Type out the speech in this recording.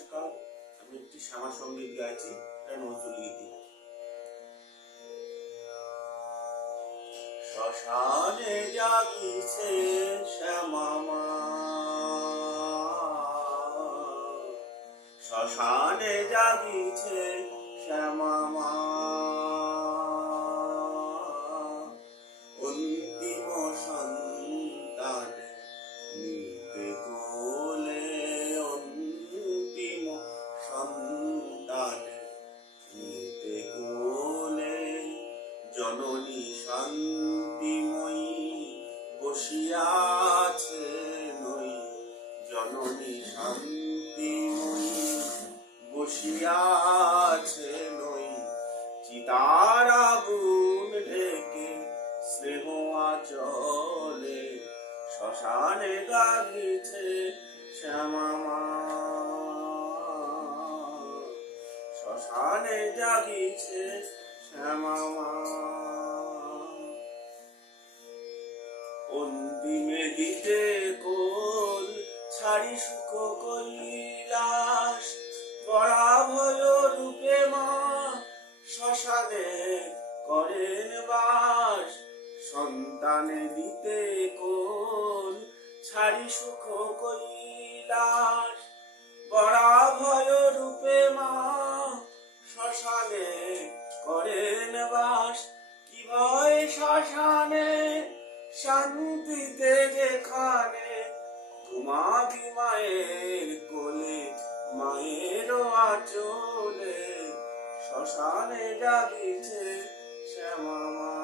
নমস্কার, আমি একটি শ্যামা সঙ্গীত গাইছি, এটা নজরুল গীতি। শ্মশানে জাগিছে শ্যামা মা, শ্মশানে জাগিছে শ্যামা মা, অন্তিম সন্তান নিতে কোলে, অন্তিম সন্তান নিতে কোলে, জননী শান্তিময়ী বসিয়াছে নই, জননী শান্তিময়ী বসিয়াছে নই, চিতার আগুন ঢেকে স্নেহ আচলে, শ্মশানে জাগিছে শ্যামা মা, শ্মশানে জাগিছে শ্যামা মা। অন্তিমে দিতে কোল ছাড়ি সুখ কৈলাস, পরাভয় রূপে মা শ্মশানে করেন বাস, সন্তানে দিতে কোল ছাড়ি সুখ কৈলাস, পরাভয় রূপে মা শ্মশানে করেন বাস। কি ভয় শ্মশানে শান্তিতে যেখানে, ঘুমাবি মায়ের কোলে মায়ের আঁচলে, শ্মশানে জাগিছে শ্যামা মা।